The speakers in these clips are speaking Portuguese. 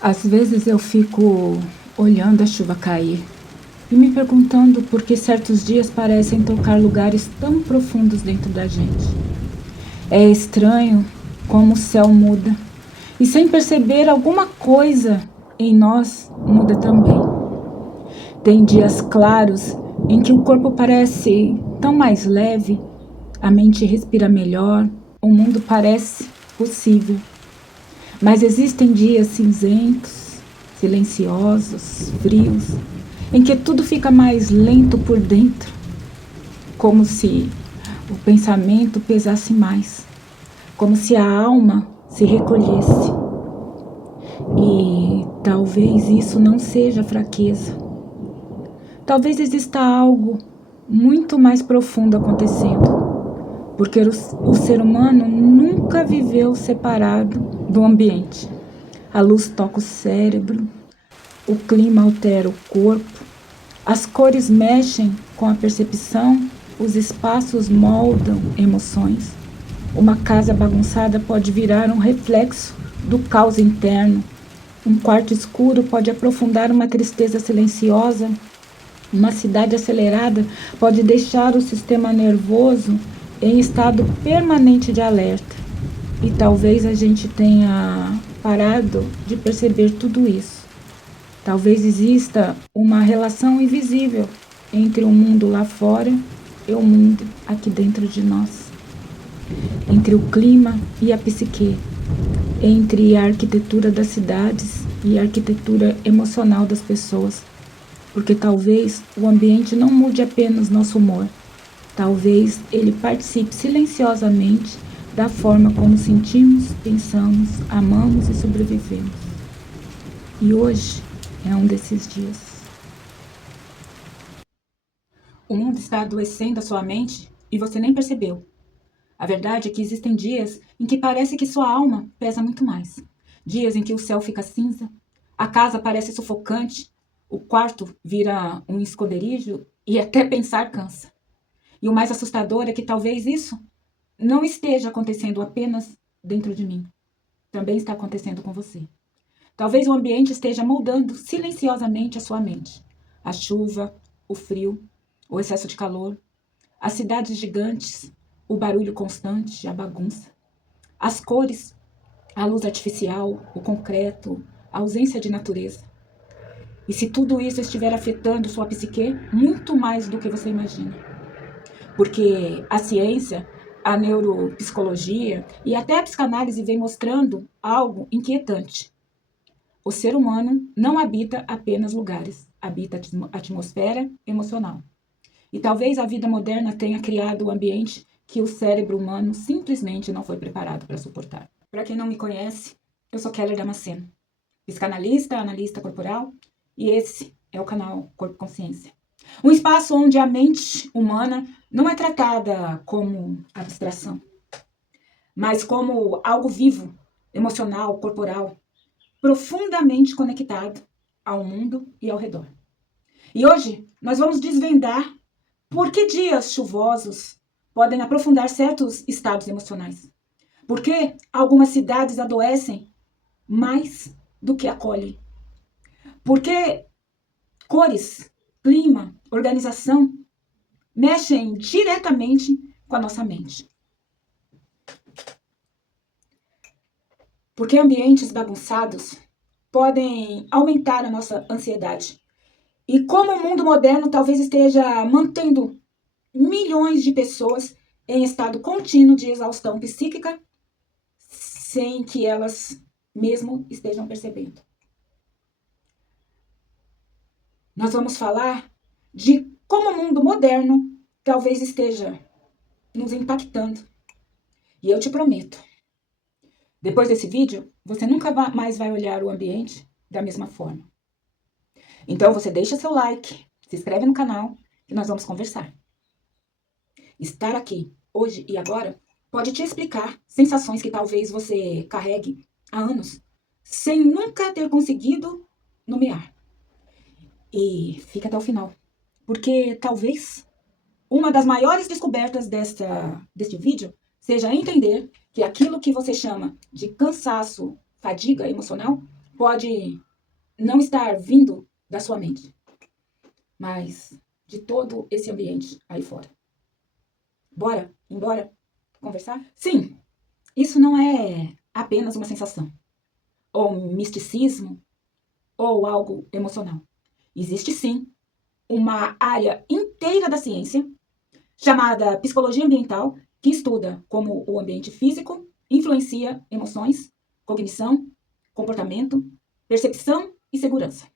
Às vezes eu fico olhando a chuva cair e me perguntando por que certos dias parecem tocar lugares tão profundos dentro da gente. É estranho como o céu muda e, sem perceber, alguma coisa em nós muda também. Tem dias claros em que o corpo parece tão mais leve, a mente respira melhor, o mundo parece possível. Mas existem dias cinzentos, silenciosos, frios, em que tudo fica mais lento por dentro, como se o pensamento pesasse mais, como se a alma se recolhesse. E talvez isso não seja fraqueza. Talvez exista algo muito mais profundo acontecendo, porque o ser humano nunca viveu separado do ambiente. A luz toca o cérebro, o clima altera o corpo, as cores mexem com a percepção, os espaços moldam emoções. Uma casa bagunçada pode virar um reflexo do caos interno. Um quarto escuro pode aprofundar uma tristeza silenciosa. Uma cidade acelerada pode deixar o sistema nervoso em estado permanente de alerta. E talvez a gente tenha parado de perceber tudo isso. Talvez exista uma relação invisível entre o mundo lá fora e o mundo aqui dentro de nós. Entre o clima e a psique. Entre a arquitetura das cidades e a arquitetura emocional das pessoas. Porque talvez o ambiente não mude apenas nosso humor. Talvez ele participe silenciosamente da forma como sentimos, pensamos, amamos e sobrevivemos. E hoje é um desses dias. O mundo está adoecendo a sua mente e você nem percebeu. A verdade é que existem dias em que parece que sua alma pesa muito mais. Dias em que o céu fica cinza, a casa parece sufocante, o quarto vira um esconderijo e até pensar cansa. E o mais assustador é que talvez isso não esteja acontecendo apenas dentro de mim. Também está acontecendo com você. Talvez o ambiente esteja moldando silenciosamente a sua mente. A chuva, o frio, o excesso de calor, as cidades gigantes, o barulho constante, a bagunça, as cores, a luz artificial, o concreto, a ausência de natureza. E se tudo isso estiver afetando sua psique, muito mais do que você imagina. Porque a ciência, a neuropsicologia e até a psicanálise vem mostrando algo inquietante. O ser humano não habita apenas lugares, habita a atmosfera emocional. E talvez a vida moderna tenha criado o ambiente que o cérebro humano simplesmente não foi preparado para suportar. Para quem não me conhece, eu sou Keller Damasceno, psicanalista, analista corporal, e esse é o canal Corpo Consciência. Um espaço onde a mente humana não é tratada como abstração, mas como algo vivo, emocional, corporal, profundamente conectado ao mundo e ao redor. E hoje nós vamos desvendar por que dias chuvosos podem aprofundar certos estados emocionais. Por que algumas cidades adoecem mais do que acolhem. Por que cores, clima, organização mexem diretamente com a nossa mente. Porque ambientes bagunçados podem aumentar a nossa ansiedade. E como o mundo moderno talvez esteja mantendo milhões de pessoas em estado contínuo de exaustão psíquica, sem que elas mesmo estejam percebendo. Nós vamos falar de como o mundo moderno talvez esteja nos impactando. E eu te prometo, depois desse vídeo, você nunca mais vai olhar o ambiente da mesma forma. Então você deixa seu like, se inscreve no canal e nós vamos conversar. Estar aqui, hoje e agora, pode te explicar sensações que talvez você carregue há anos, sem nunca ter conseguido nomear. E fica até o final, porque talvez uma das maiores descobertas deste vídeo seja entender que aquilo que você chama de cansaço, fadiga emocional, pode não estar vindo da sua mente, mas de todo esse ambiente aí fora. Embora conversar? Sim, isso não é apenas uma sensação, ou um misticismo, ou algo emocional. Existe sim uma área inteira da ciência, chamada psicologia ambiental, que estuda como o ambiente físico influencia emoções, cognição, comportamento, percepção e segurança,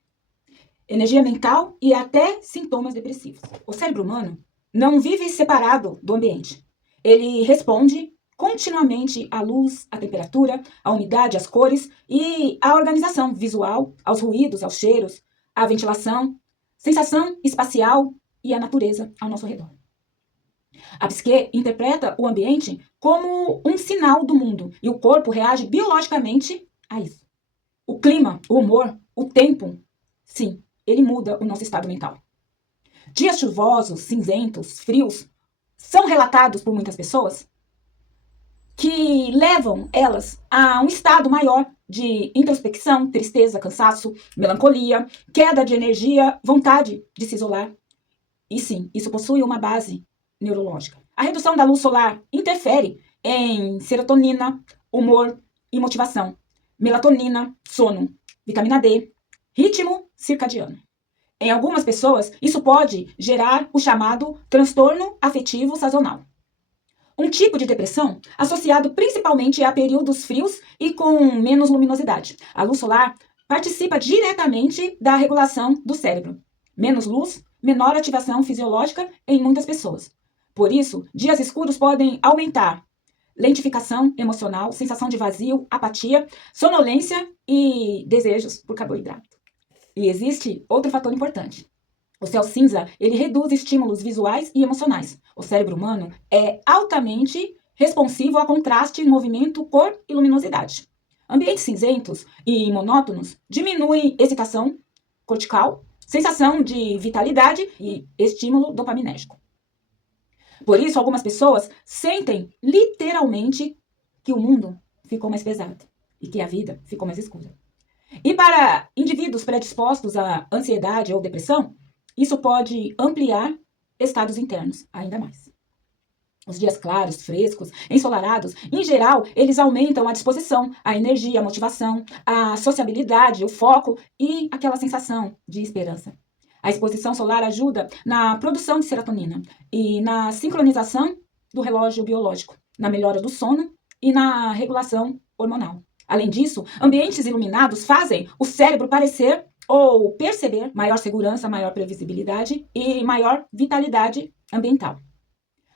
energia mental e até sintomas depressivos. O cérebro humano não vive separado do ambiente. Ele responde continuamente à luz, à temperatura, à umidade, às cores e à organização visual, aos ruídos, aos cheiros, à ventilação, sensação espacial e à natureza ao nosso redor. A psique interpreta o ambiente como um sinal do mundo e o corpo reage biologicamente a isso. O clima, o humor, o tempo, sim, ele muda o nosso estado mental. Dias chuvosos, cinzentos, frios, são relatados por muitas pessoas que levam elas a um estado maior de introspecção, tristeza, cansaço, melancolia, queda de energia, vontade de se isolar. E sim, isso possui uma base neurológica. A redução da luz solar interfere em serotonina, humor e motivação, melatonina, sono, vitamina D, ritmo circadiano. Em algumas pessoas, isso pode gerar o chamado transtorno afetivo sazonal. Um tipo de depressão associado principalmente a períodos frios e com menos luminosidade. A luz solar participa diretamente da regulação do cérebro. Menos luz, menor ativação fisiológica em muitas pessoas. Por isso, dias escuros podem aumentar lentificação emocional, sensação de vazio, apatia, sonolência e desejos por carboidrato. E existe outro fator importante. O céu cinza, ele reduz estímulos visuais e emocionais. O cérebro humano é altamente responsivo a contraste, movimento, cor e luminosidade. Ambientes cinzentos e monótonos diminuem excitação cortical, sensação de vitalidade e estímulo dopaminérgico. Por isso, algumas pessoas sentem literalmente que o mundo ficou mais pesado e que a vida ficou mais escura. E para indivíduos predispostos à ansiedade ou depressão, isso pode ampliar estados internos ainda mais. Os dias claros, frescos, ensolarados, em geral, eles aumentam a disposição, a energia, a motivação, a sociabilidade, o foco e aquela sensação de esperança. A exposição solar ajuda na produção de serotonina e na sincronização do relógio biológico, na melhora do sono e na regulação hormonal. Além disso, ambientes iluminados fazem o cérebro parecer ou perceber maior segurança, maior previsibilidade e maior vitalidade ambiental.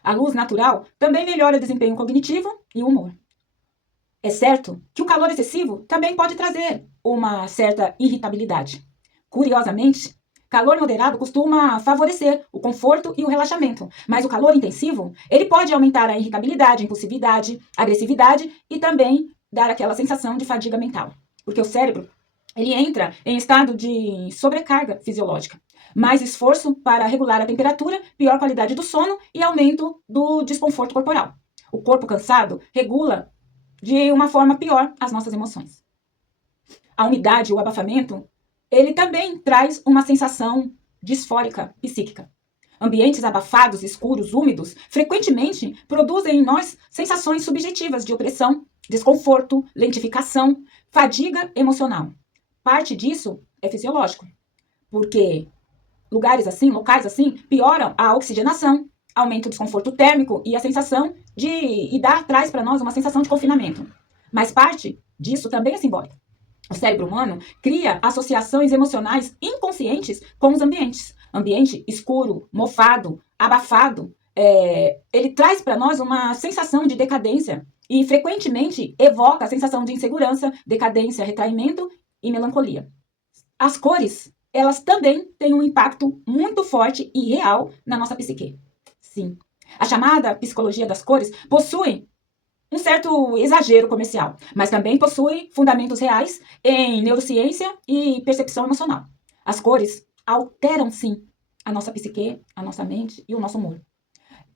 A luz natural também melhora o desempenho cognitivo e o humor. É certo que o calor excessivo também pode trazer uma certa irritabilidade. Curiosamente, calor moderado costuma favorecer o conforto e o relaxamento, mas o calor intensivo, ele pode aumentar a irritabilidade, impulsividade, agressividade e também dar aquela sensação de fadiga mental, porque o cérebro ele entra em estado de sobrecarga fisiológica. Mais esforço para regular a temperatura, pior qualidade do sono e aumento do desconforto corporal. O corpo cansado regula de uma forma pior as nossas emoções. A umidade, o abafamento, ele também traz uma sensação disfórica psíquica. Ambientes abafados, escuros, úmidos, frequentemente produzem em nós sensações subjetivas de opressão, desconforto, lentificação, fadiga emocional. Parte disso é fisiológico, porque locais assim, pioram a oxigenação, aumenta o desconforto térmico e a sensação traz para nós uma sensação de confinamento. Mas parte disso também é simbólica. O cérebro humano cria associações emocionais inconscientes com os ambientes. Ambiente escuro, mofado, abafado, ele traz para nós uma sensação de decadência e frequentemente evoca a sensação de insegurança, decadência, retraimento e melancolia. As cores, elas também têm um impacto muito forte e real na nossa psique. Sim. A chamada psicologia das cores possui um certo exagero comercial, mas também possui fundamentos reais em neurociência e percepção emocional. As cores alteram, sim, a nossa psique, a nossa mente e o nosso humor.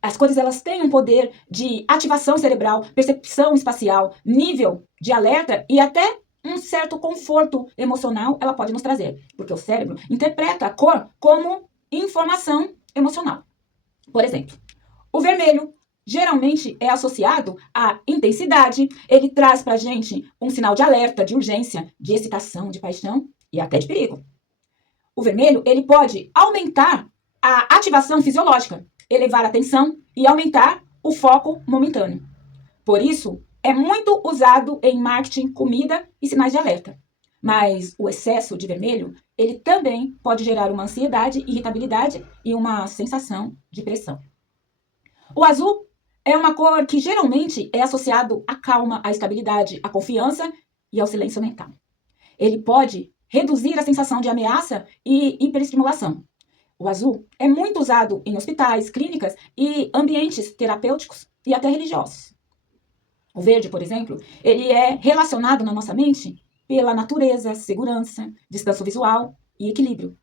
As cores, elas têm um poder de ativação cerebral, percepção espacial, nível de alerta e até um certo conforto emocional ela pode nos trazer, porque o cérebro interpreta a cor como informação emocional. Por exemplo, o vermelho geralmente é associado à intensidade, ele traz pra gente um sinal de alerta, de urgência, de excitação, de paixão e até de perigo. O vermelho, ele pode aumentar a ativação fisiológica, elevar a tensão e aumentar o foco momentâneo. Por isso, é muito usado em marketing, comida e sinais de alerta. Mas o excesso de vermelho, ele também pode gerar uma ansiedade, irritabilidade e uma sensação de pressão. O azul é uma cor que geralmente é associado à calma, à estabilidade, à confiança e ao silêncio mental. Ele pode reduzir a sensação de ameaça e hiperestimulação. O azul é muito usado em hospitais, clínicas e ambientes terapêuticos e até religiosos. O verde, por exemplo, ele é relacionado na nossa mente pela natureza, segurança, descanso visual e equilíbrio.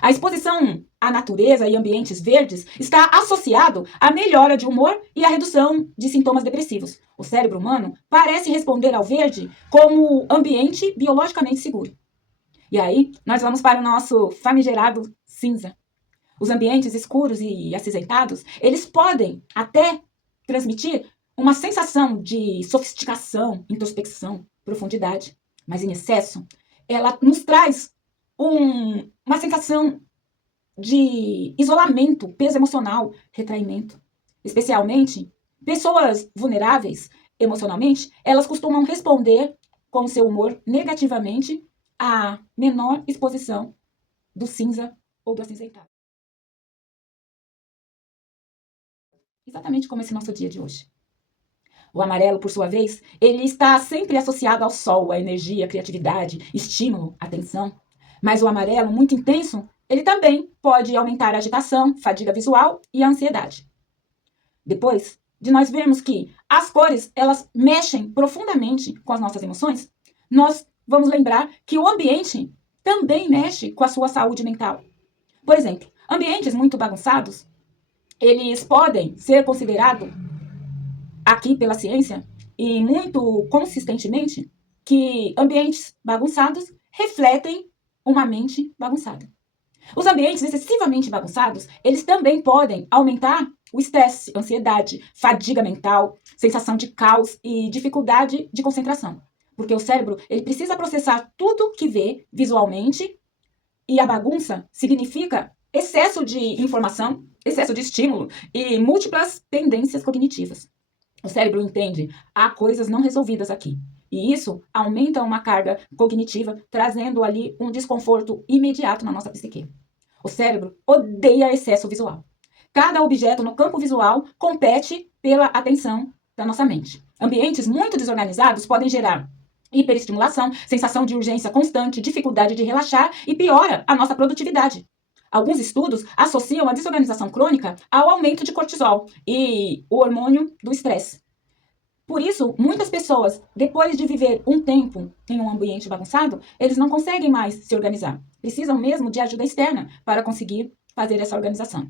A exposição à natureza e ambientes verdes está associado à melhora de humor e à redução de sintomas depressivos. O cérebro humano parece responder ao verde como ambiente biologicamente seguro. E aí, nós vamos para o nosso famigerado cinza. Os ambientes escuros e acinzentados, eles podem até transmitir uma sensação de sofisticação, introspecção, profundidade. Mas em excesso, ela nos traz uma sensação de isolamento, peso emocional, retraimento. Especialmente, pessoas vulneráveis emocionalmente, elas costumam responder com seu humor negativamente à menor exposição do cinza ou do acinzentado. Exatamente como esse nosso dia de hoje. O amarelo, por sua vez, ele está sempre associado ao sol, à energia, à criatividade, estímulo, atenção. Mas o amarelo muito intenso, ele também pode aumentar a agitação, fadiga visual e a ansiedade. Depois de nós vermos que as cores, elas mexem profundamente com as nossas emoções, nós vamos lembrar que o ambiente também mexe com a sua saúde mental. Por exemplo, ambientes muito bagunçados, eles podem ser considerados aqui pela ciência e muito consistentemente que ambientes bagunçados refletem uma mente bagunçada. Os ambientes excessivamente bagunçados, eles também podem aumentar o estresse, ansiedade, fadiga mental, sensação de caos e dificuldade de concentração. Porque o cérebro, ele precisa processar tudo que vê visualmente e a bagunça significa excesso de informação, excesso de estímulo e múltiplas tendências cognitivas. O cérebro entende, há coisas não resolvidas aqui. E isso aumenta uma carga cognitiva, trazendo ali um desconforto imediato na nossa psique. O cérebro odeia excesso visual. Cada objeto no campo visual compete pela atenção da nossa mente. Ambientes muito desorganizados podem gerar hiperestimulação, sensação de urgência constante, dificuldade de relaxar e piora a nossa produtividade. Alguns estudos associam a desorganização crônica ao aumento de cortisol e o hormônio do estresse. Por isso, muitas pessoas, depois de viver um tempo em um ambiente bagunçado, eles não conseguem mais se organizar. Precisam mesmo de ajuda externa para conseguir fazer essa organização.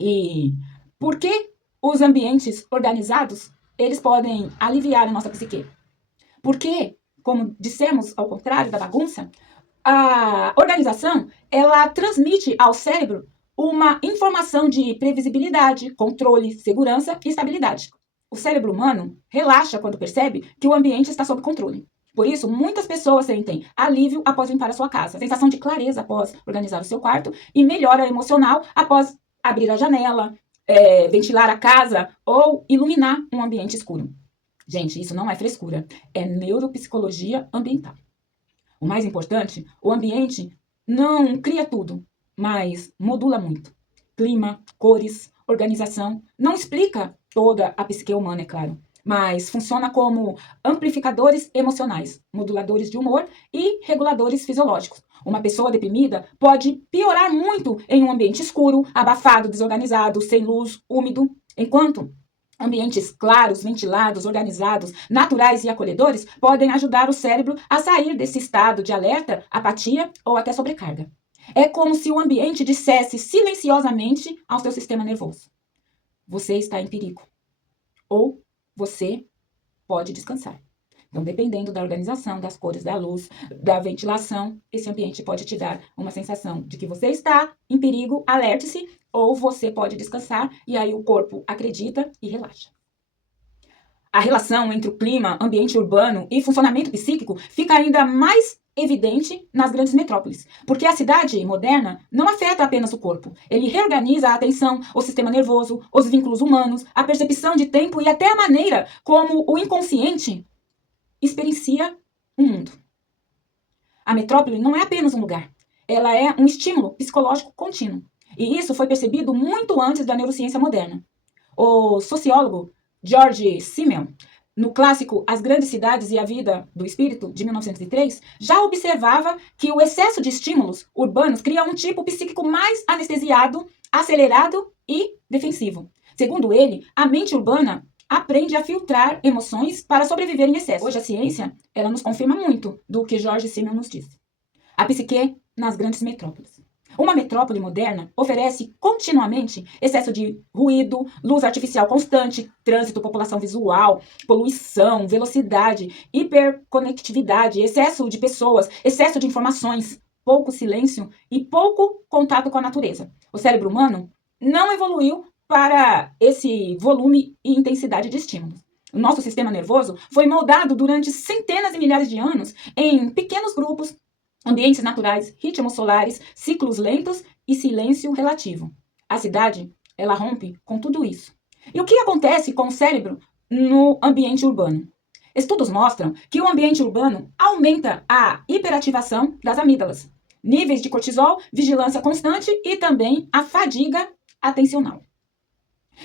E por que os ambientes organizados, eles podem aliviar a nossa psique? Porque, como dissemos, ao contrário da bagunça, a organização, ela transmite ao cérebro uma informação de previsibilidade, controle, segurança e estabilidade. O cérebro humano relaxa quando percebe que o ambiente está sob controle. Por isso, muitas pessoas sentem alívio após limpar a sua casa, sensação de clareza após organizar o seu quarto e melhora emocional após abrir a janela, ventilar a casa ou iluminar um ambiente escuro. Gente, isso não é frescura, é neuropsicologia ambiental. O mais importante, o ambiente não cria tudo, mas modula muito. Clima, cores, organização, não explica toda a psique humana, é claro, mas funciona como amplificadores emocionais, moduladores de humor e reguladores fisiológicos. Uma pessoa deprimida pode piorar muito em um ambiente escuro, abafado, desorganizado, sem luz, úmido, enquanto ambientes claros, ventilados, organizados, naturais e acolhedores podem ajudar o cérebro a sair desse estado de alerta, apatia ou até sobrecarga. É como se o ambiente dissesse silenciosamente ao seu sistema nervoso: você está em perigo. Ou você pode descansar. Então, dependendo da organização, das cores da luz, da ventilação, esse ambiente pode te dar uma sensação de que você está em perigo, alerte-se, ou você pode descansar e aí o corpo acredita e relaxa. A relação entre o clima, ambiente urbano e funcionamento psíquico fica ainda mais evidente nas grandes metrópoles, porque a cidade moderna não afeta apenas o corpo, ele reorganiza a atenção, o sistema nervoso, os vínculos humanos, a percepção de tempo e até a maneira como o inconsciente experiencia o mundo. A metrópole não é apenas um lugar, ela é um estímulo psicológico contínuo, e isso foi percebido muito antes da neurociência moderna. O sociólogo George Simmel, no clássico As Grandes Cidades e a Vida do Espírito, de 1903, já observava que o excesso de estímulos urbanos cria um tipo psíquico mais anestesiado, acelerado e defensivo. Segundo ele, a mente urbana aprende a filtrar emoções para sobreviver em excesso. Hoje a ciência, ela nos confirma muito do que George Simmel nos disse. A psique nas grandes metrópoles. Uma metrópole moderna oferece continuamente excesso de ruído, luz artificial constante, trânsito, população visual, poluição, velocidade, hiperconectividade, excesso de pessoas, excesso de informações, pouco silêncio e pouco contato com a natureza. O cérebro humano não evoluiu para esse volume e intensidade de estímulos. O nosso sistema nervoso foi moldado durante centenas de milhares de anos em pequenos grupos, ambientes naturais, ritmos solares, ciclos lentos e silêncio relativo. A cidade, ela rompe com tudo isso. E o que acontece com o cérebro no ambiente urbano? Estudos mostram que o ambiente urbano aumenta a hiperativação das amígdalas, níveis de cortisol, vigilância constante e também a fadiga atencional.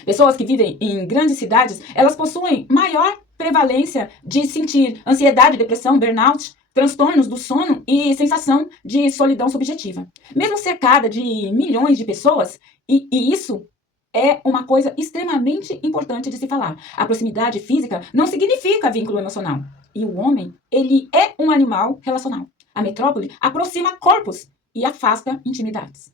Pessoas que vivem em grandes cidades, elas possuem maior prevalência de sentir ansiedade, depressão, burnout, transtornos do sono e sensação de solidão subjetiva. Mesmo cercada de milhões de pessoas, e isso é uma coisa extremamente importante de se falar. A proximidade física não significa vínculo emocional. E o homem, ele é um animal relacional. A metrópole aproxima corpos e afasta intimidades.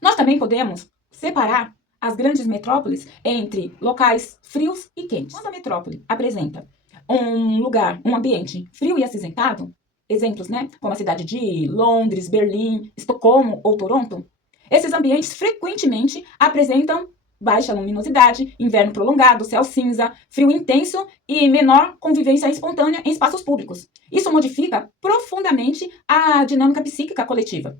Nós também podemos separar as grandes metrópoles entre locais frios e quentes. Quando a metrópole apresenta um lugar, um ambiente frio e acinzentado, exemplos, como a cidade de Londres, Berlim, Estocolmo ou Toronto, esses ambientes frequentemente apresentam baixa luminosidade, inverno prolongado, céu cinza, frio intenso e menor convivência espontânea em espaços públicos. Isso modifica profundamente a dinâmica psíquica coletiva.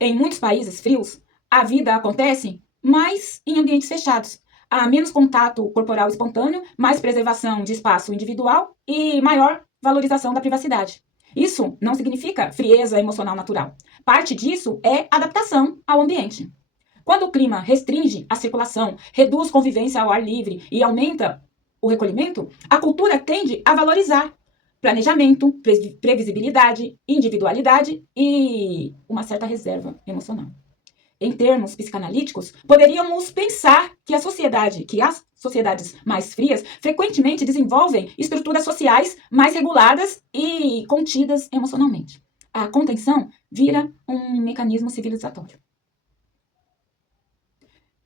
Em muitos países frios, a vida acontece mais em ambientes fechados. Há menos contato corporal espontâneo, mais preservação de espaço individual e maior valorização da privacidade. Isso não significa frieza emocional natural. Parte disso é adaptação ao ambiente. Quando o clima restringe a circulação, reduz convivência ao ar livre e aumenta o recolhimento, a cultura tende a valorizar planejamento, previsibilidade, individualidade e uma certa reserva emocional. Em termos psicanalíticos, poderíamos pensar que as sociedades mais frias frequentemente desenvolvem estruturas sociais mais reguladas e contidas emocionalmente. A contenção vira um mecanismo civilizatório.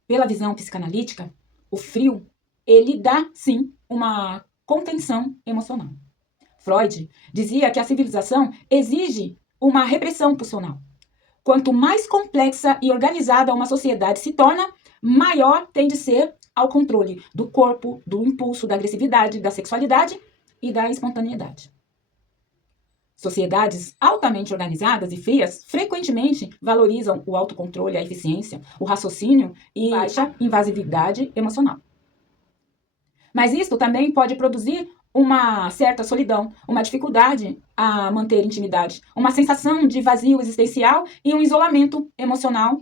Pela visão psicanalítica, o frio, ele dá, sim, uma contenção emocional. Freud dizia que a civilização exige uma repressão pulsional. Quanto mais complexa e organizada uma sociedade se torna, maior tende a ser ao controle do corpo, do impulso, da agressividade, da sexualidade e da espontaneidade. Sociedades altamente organizadas e frias frequentemente valorizam o autocontrole, a eficiência, o raciocínio e baixa invasividade emocional. Mas isso também pode produzir uma certa solidão, uma dificuldade a manter intimidade, uma sensação de vazio existencial e um isolamento emocional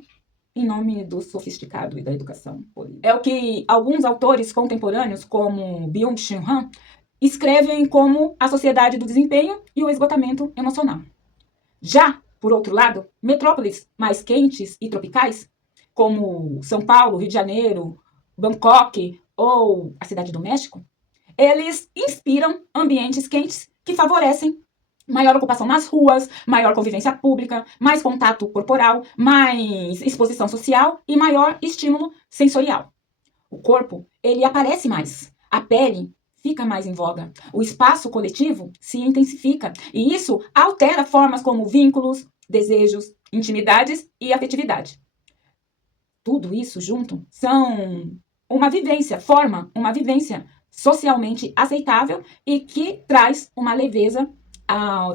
em nome do sofisticado e da educação política. É o que alguns autores contemporâneos, como Byung-Chul Han, escrevem como a sociedade do desempenho e o esgotamento emocional. Já, por outro lado, metrópoles mais quentes e tropicais, como São Paulo, Rio de Janeiro, Bangkok ou a Cidade do México, eles inspiram ambientes quentes que favorecem maior ocupação nas ruas, maior convivência pública, mais contato corporal, mais exposição social e maior estímulo sensorial. O corpo, ele aparece mais. A pele fica mais em voga. O espaço coletivo se intensifica e isso altera formas como vínculos, desejos, intimidades e afetividade. Tudo isso junto forma uma vivência socialmente aceitável e que traz uma leveza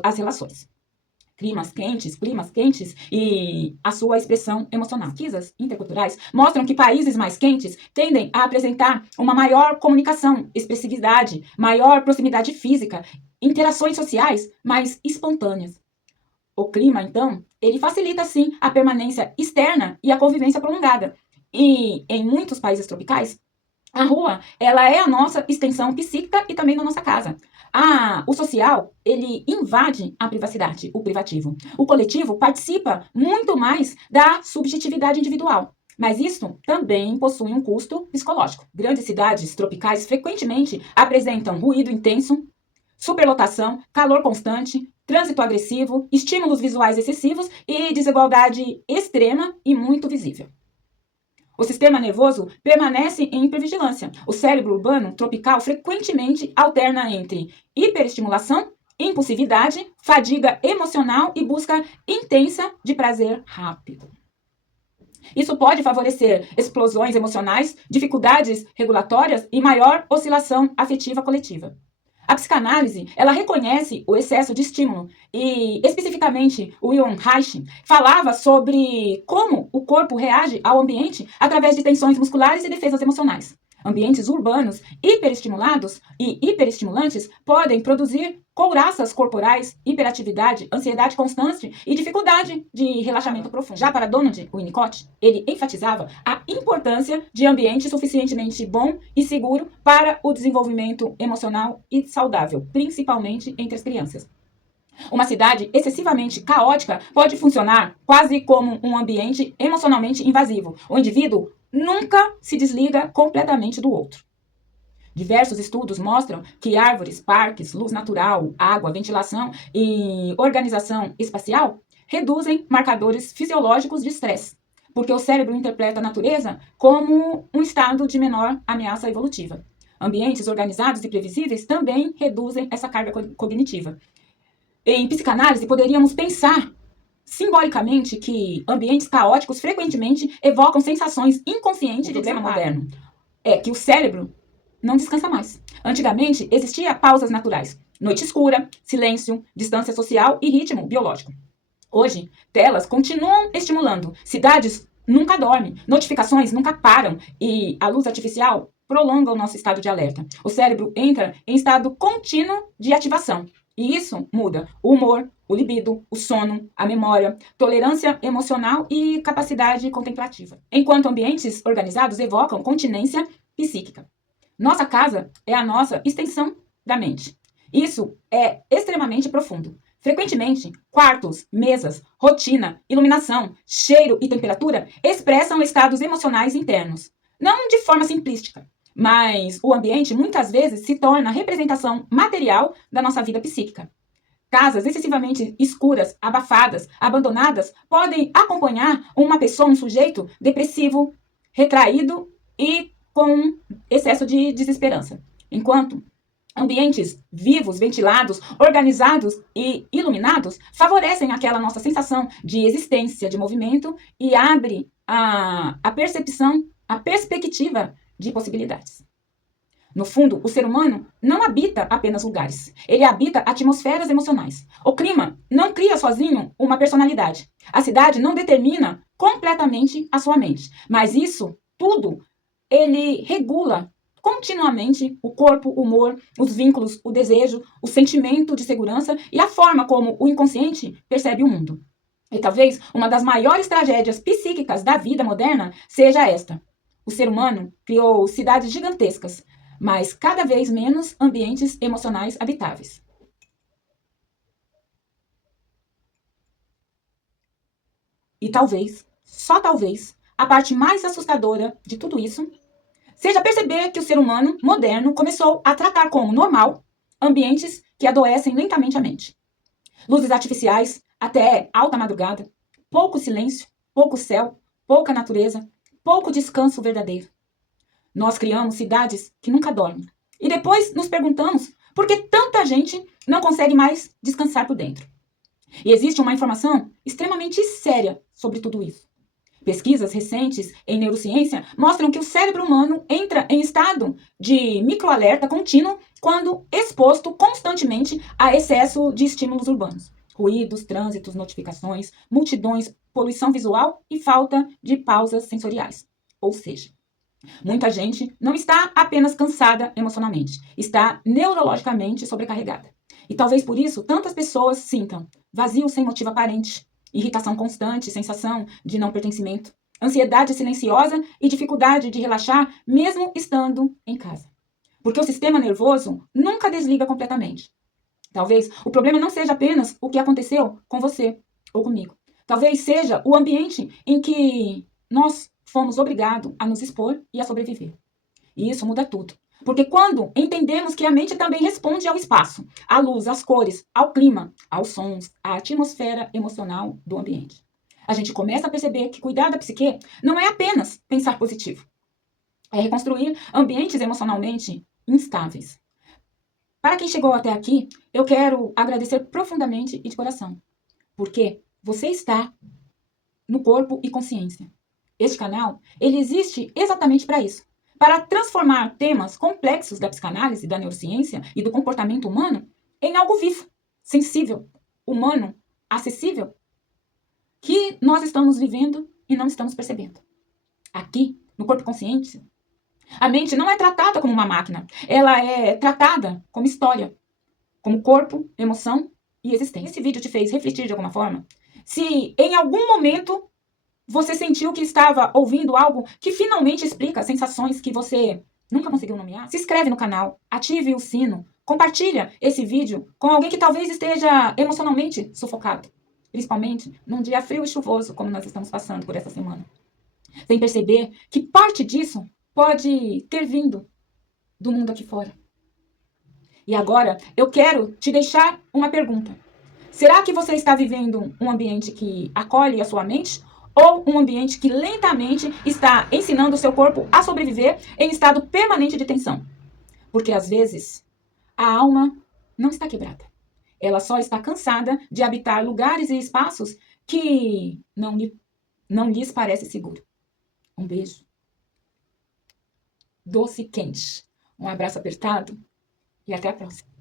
às relações. Climas quentes e a sua expressão emocional. Pesquisas interculturais mostram que países mais quentes tendem a apresentar uma maior comunicação, expressividade, maior proximidade física, interações sociais mais espontâneas. O clima, então, ele facilita, sim, a permanência externa e a convivência prolongada. E em muitos países tropicais, a rua, ela é a nossa extensão psíquica e também da nossa casa. O social, ele invade a privacidade, o privativo. O coletivo participa muito mais da subjetividade individual. Mas isso também possui um custo psicológico. Grandes cidades tropicais frequentemente apresentam ruído intenso, superlotação, calor constante, trânsito agressivo, estímulos visuais excessivos e desigualdade extrema e muito visível. O sistema nervoso permanece em hipervigilância. O cérebro urbano tropical frequentemente alterna entre hiperestimulação, impulsividade, fadiga emocional e busca intensa de prazer rápido. Isso pode favorecer explosões emocionais, dificuldades regulatórias e maior oscilação afetiva coletiva. A psicanálise, ela reconhece o excesso de estímulo e, especificamente, o Wilhelm Reich falava sobre como o corpo reage ao ambiente através de tensões musculares e defesas emocionais. Ambientes urbanos hiperestimulados e hiperestimulantes podem produzir couraças corporais, hiperatividade, ansiedade constante e dificuldade de relaxamento profundo. Já para Donald Winnicott, ele enfatizava a importância de ambiente suficientemente bom e seguro para o desenvolvimento emocional e saudável, principalmente entre as crianças. Uma cidade excessivamente caótica pode funcionar quase como um ambiente emocionalmente invasivo. O indivíduo nunca se desliga completamente do outro. Diversos estudos mostram que árvores, parques, luz natural, água, ventilação e organização espacial reduzem marcadores fisiológicos de estresse, porque o cérebro interpreta a natureza como um estado de menor ameaça evolutiva. Ambientes organizados e previsíveis também reduzem essa carga cognitiva. Em psicanálise, poderíamos pensar simbolicamente que ambientes caóticos frequentemente evocam sensações inconscientes de problema moderno. É que o cérebro não descansa mais. Antigamente, existia pausas naturais. Noite escura, silêncio, distância social e ritmo biológico. Hoje, telas continuam estimulando. Cidades nunca dormem. Notificações nunca param. E a luz artificial prolonga o nosso estado de alerta. O cérebro entra em estado contínuo de ativação. E isso muda o humor, o libido, o sono, a memória, tolerância emocional e capacidade contemplativa. Enquanto ambientes organizados evocam continência psíquica. Nossa casa é a nossa extensão da mente. Isso é extremamente profundo. Frequentemente, quartos, mesas, rotina, iluminação, cheiro e temperatura expressam estados emocionais internos. Não de forma simplística, mas o ambiente muitas vezes se torna a representação material da nossa vida psíquica. Casas excessivamente escuras, abafadas, abandonadas podem acompanhar uma pessoa, um sujeito depressivo, retraído e com excesso de desesperança. Enquanto ambientes vivos, ventilados, organizados e iluminados favorecem aquela nossa sensação de existência, de movimento e abre a percepção, a perspectiva de possibilidades. No fundo, o ser humano não habita apenas lugares. Ele habita atmosferas emocionais. O clima não cria sozinho uma personalidade. A cidade não determina completamente a sua mente. Mas isso tudo, ele regula continuamente o corpo, o humor, os vínculos, o desejo, o sentimento de segurança e a forma como o inconsciente percebe o mundo. E talvez uma das maiores tragédias psíquicas da vida moderna seja esta. O ser humano criou cidades gigantescas, mas cada vez menos ambientes emocionais habitáveis. E talvez, só talvez, a parte mais assustadora de tudo isso seja perceber que o ser humano moderno começou a tratar como normal ambientes que adoecem lentamente a mente. Luzes artificiais até alta madrugada, pouco silêncio, pouco céu, pouca natureza, pouco descanso verdadeiro. Nós criamos cidades que nunca dormem, E depois nos perguntamos por que tanta gente não consegue mais descansar por dentro. E existe uma informação extremamente séria sobre tudo isso. Pesquisas recentes em neurociência mostram que o cérebro humano entra em estado de microalerta contínuo quando exposto constantemente a excesso de estímulos urbanos. Ruídos, trânsitos, notificações, multidões, poluição visual e falta de pausas sensoriais. Ou seja, muita gente não está apenas cansada emocionalmente, está neurologicamente sobrecarregada. E talvez por isso tantas pessoas sintam vazio sem motivo aparente, irritação constante, sensação de não pertencimento, ansiedade silenciosa e dificuldade de relaxar mesmo estando em casa. Porque o sistema nervoso nunca desliga completamente. Talvez o problema não seja apenas o que aconteceu com você ou comigo. Talvez seja o ambiente em que nós fomos obrigados a nos expor e a sobreviver. E isso muda tudo. Porque quando entendemos que a mente também responde ao espaço, à luz, às cores, ao clima, aos sons, à atmosfera emocional do ambiente, a gente começa a perceber que cuidar da psique não é apenas pensar positivo. É reconstruir ambientes emocionalmente instáveis. Para quem chegou até aqui, eu quero agradecer profundamente e de coração. Porque você está no corpo e consciência. Este canal, ele existe exatamente para isso. Para transformar temas complexos da psicanálise, da neurociência e do comportamento humano em algo vivo, sensível, humano, acessível, que nós estamos vivendo e não estamos percebendo. Aqui, no corpo e consciência, a mente não é tratada como uma máquina. Ela é tratada como história, como corpo, emoção e existência. Esse vídeo te fez refletir de alguma forma? Se em algum momento você sentiu que estava ouvindo algo que finalmente explica sensações que você nunca conseguiu nomear, se inscreve no canal, ative o sino, compartilha esse vídeo com alguém que talvez esteja emocionalmente sufocado, principalmente num dia frio e chuvoso como nós estamos passando por essa semana. Sem perceber que parte disso pode ter vindo do mundo aqui fora. E agora eu quero te deixar uma pergunta. Será que você está vivendo um ambiente que acolhe a sua mente? Ou um ambiente que lentamente está ensinando o seu corpo a sobreviver em estado permanente de tensão? Porque às vezes a alma não está quebrada. Ela só está cansada de habitar lugares e espaços que não lhes parece seguro. Um beijo doce e quente. Um abraço apertado e até a próxima.